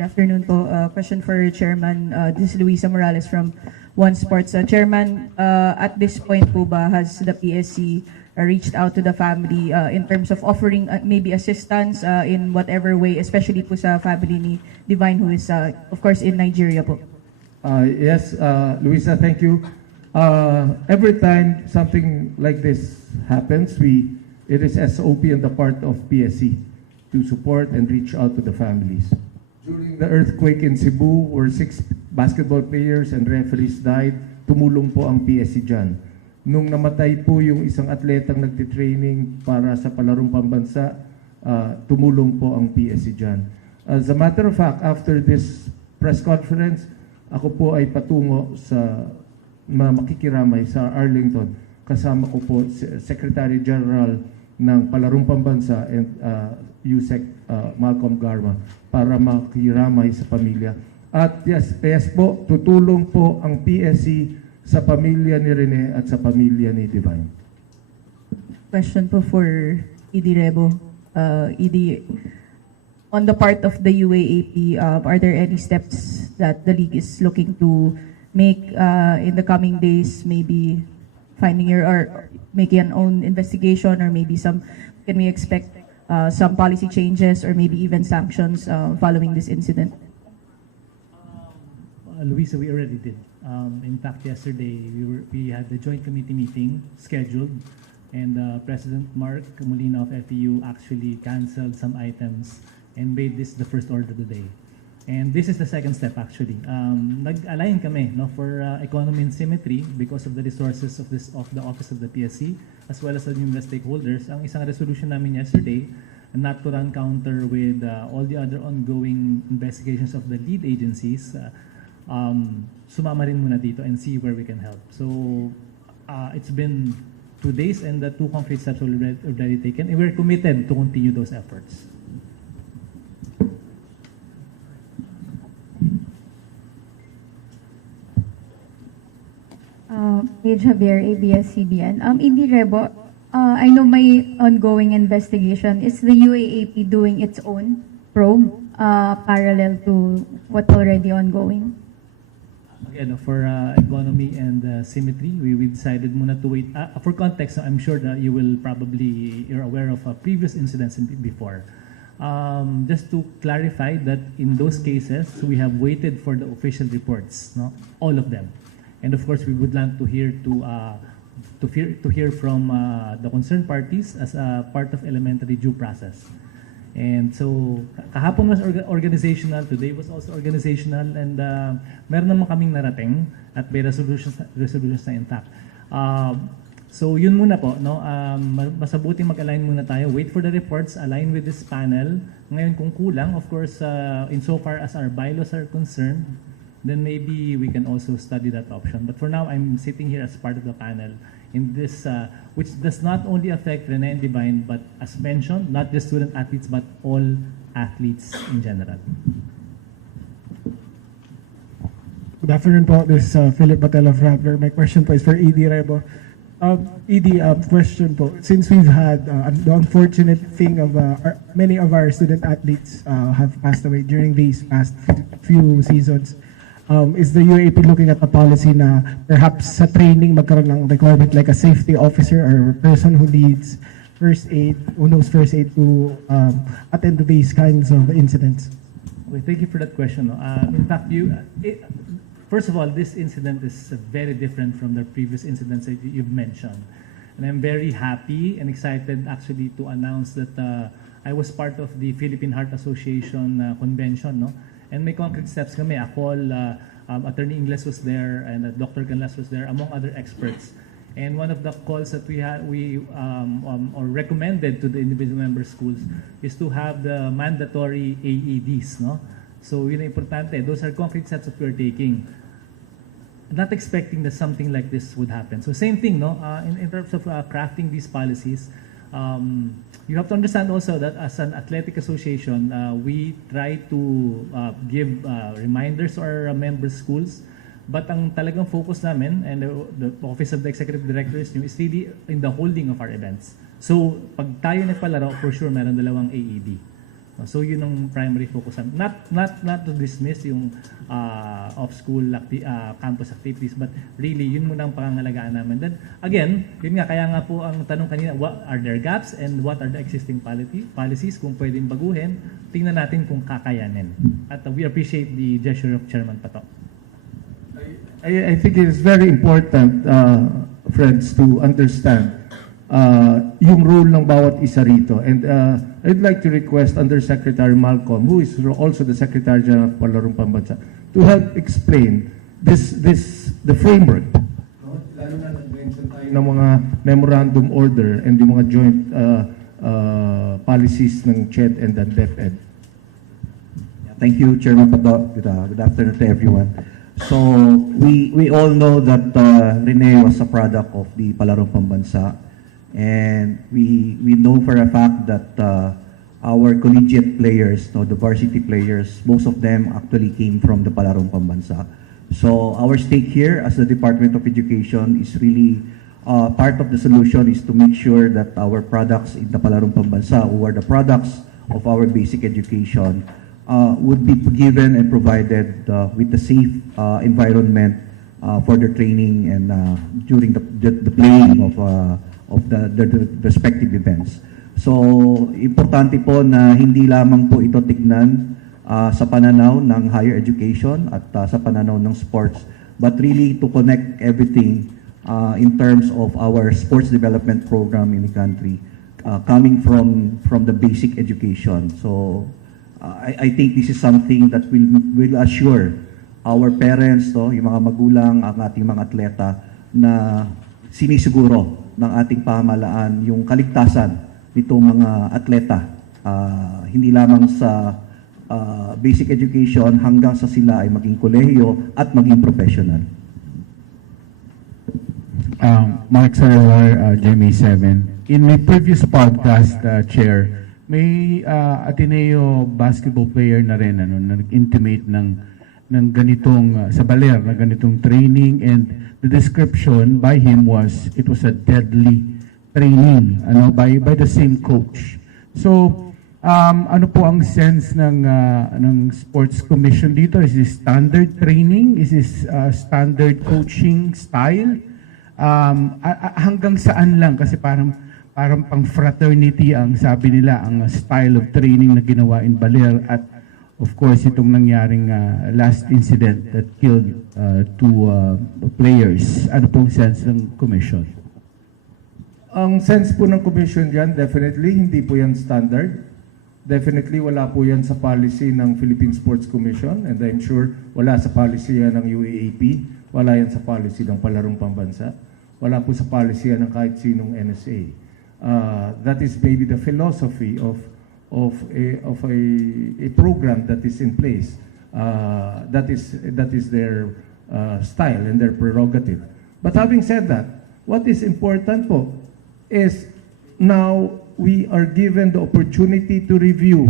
Good afternoon po. Question for Chairman. This is Luisa Morales from One Sports. Chairman, at this point po ba has the PSC reached out to the family in terms of offering maybe assistance in whatever way, especially po sa family ni Divine who is of course in Nigeria po? Yes, Luisa, thank you. Every time something like this happens, it is SOP on the part of PSC to support and reach out to the families. During the earthquake in Cebu, where 6 basketball players and referees died, tumulong po ang PSC dyan. Nung namatay po yung isang atletang nagtitraining para sa palarong pambansa, tumulong po ang PSC dyan. As a matter of fact, after this press conference, ako po ay patungo sa makikiramay sa Arlington. Kasama ko po si Secretary General ng Palarong Pambansa and USEC Malcolm Garma para makiramay sa pamilya. At yes po, tutulong po ang PSC sa pamilya ni Rene at sa pamilya ni Divine. Question po for ED Rebo. ED, on the part of the UAAP, are there any steps that the league is looking to make in the coming days, maybe finding or making an own investigation, or maybe can we expect some policy changes or maybe even sanctions following this incident? Luisa, we already did. In fact, yesterday we had the joint committee meeting scheduled, and President Mark Molina of FEU actually canceled some items and made this the first order of the day. And this is the second step actually. Nag-align kami for economy and symmetry because of the resources of the office of the PSC as well as the numerous stakeholders. Ang isang resolution namin yesterday, not to run counter with all the other ongoing investigations of the lead agencies, sumama rin muna dito and see where we can help. So it's been 2 days and the 2 concrete steps are already taken, and we're committed to continue those efforts. Paige Javier, ABS-CBN. ED Rebo, I know may ongoing investigation. Is the UAAP doing its own probe parallel to what's already ongoing? Again, for economy and symmetry, we decided muna to wait. For context, I'm sure that you're aware of previous incidents before. Just to clarify that in those cases, we have waited for the official reports, all of them. And of course, we would like to hear from the concerned parties as a part of elementary due process. And so, kahapon was organizational, today was also organizational, and meron naman kaming narating at may resolutions na intact. So yun muna po, masabuting mag-align muna tayo, wait for the reports, align with this panel. Ngayon kung kulang, of course, insofar as our bylaws are concerned, then maybe we can also study that option. But for now, I'm sitting here as part of the panel in this, which does not only affect Rene and Divine, but as mentioned, not just student athletes, but all athletes in general. Good afternoon po. This is Philip Batel of Rappler. My question po is for ED Rebo. ED, question po. Since we've had the unfortunate thing of many of our student athletes have passed away during these past few seasons, is the UAP looking at a policy na perhaps sa training magkaroon ng requirement like a safety officer or person who needs first aid, who knows first aid to attend to these kinds of incidents? Okay, thank you for that question. In fact, first of all, this incident is very different from the previous incidents that you've mentioned. And I'm very happy and excited actually to announce that I was part of the Philippine Heart Association convention, and may concrete steps kami. Akol, Attorney Ingles was there, and Dr. Canlas was there, among other experts. And one of the calls that we or recommended to the individual member schools is to have the mandatory AEDs, So yun importante. Those are concrete steps that we're taking. Not expecting that something like this would happen. So same thing, in terms of crafting these policies, you have to understand also that as an athletic association, we try to give reminders to our member schools. But ang talagang focus namin and the Office of the Executive Director is really in the holding of our events. So pag tayo nagpalaro, for sure meron dalawang AED. So yun ang primary focus. Not to dismiss yung off-school campus activities, but really yun muna ang pangangalagaan namin. Then again, yun nga, kaya nga po ang tanong kanina, what are their gaps and what are the existing policies kung pwedeng baguhin, tingnan natin kung kakayanin. At we appreciate the gesture of Chairman Pato. I think it is very important, friends, to understand yung role ng bawat isa rito. And I'd like to request Undersecretary Malcolm, who is also the Secretary General of Palarong Pambansa, to help explain the framework. Lalo na nag-mention tayo ng mga memorandum order and yung mga joint policies ng CHED and the DepEd. Thank you, Chairman Pato. Good afternoon to everyone. So we all know that Rene was a product of the Palarong Pambansa, and we know for a fact that our collegiate players, the varsity players, most of them actually came from the Palarong Pambansa. So our stake here as the Department of Education is really part of the solution is to make sure that our products in the Palarong Pambansa, who are the products of our basic education, would be given and provided with a safe environment for their training and during the playing of the respective events. So, importante po na hindi lamang po ito tignan sa pananaw ng higher education at sa pananaw ng sports, but really to connect everything in terms of our sports development program in the country, coming from the basic education. So, I think this is something that will assure our parents, yung mga magulang, ang ating mga atleta, na sinisiguro ng ating pamahalaan yung kaligtasan nitong mga atleta, hindi lamang sa basic education hanggang sa sila ay maging kolehiyo at maging professional. Mark Sarawar, GMA7. In my previous podcast, Chair, may Ateneo basketball player na rin na nag-intimate ng ganitong sa Baler na ganitong training, and the description by him was it was a deadly training by the same coach. So ano po ang sense ng Sports Commission dito? Is this standard training? Is this standard coaching style? Hanggang saan lang? Kasi parang pang fraternity ang sabi nila ang style of training na ginawa in Baler, at of course itong nangyaring last incident that killed two players. Ano pong sense ng commission? Ang sense po ng commission dyan, definitely hindi po yan standard. Definitely wala po yan sa policy ng Philippine Sports Commission, and I'm sure wala sa policy yan ng UAAP, wala yan sa policy ng Palarong Pambansa, wala po sa policy yan ng kahit sinong NSA. That is maybe the philosophy of a program that is in place. That is their style and their prerogative. But having said that, what is important po is now we are given the opportunity to review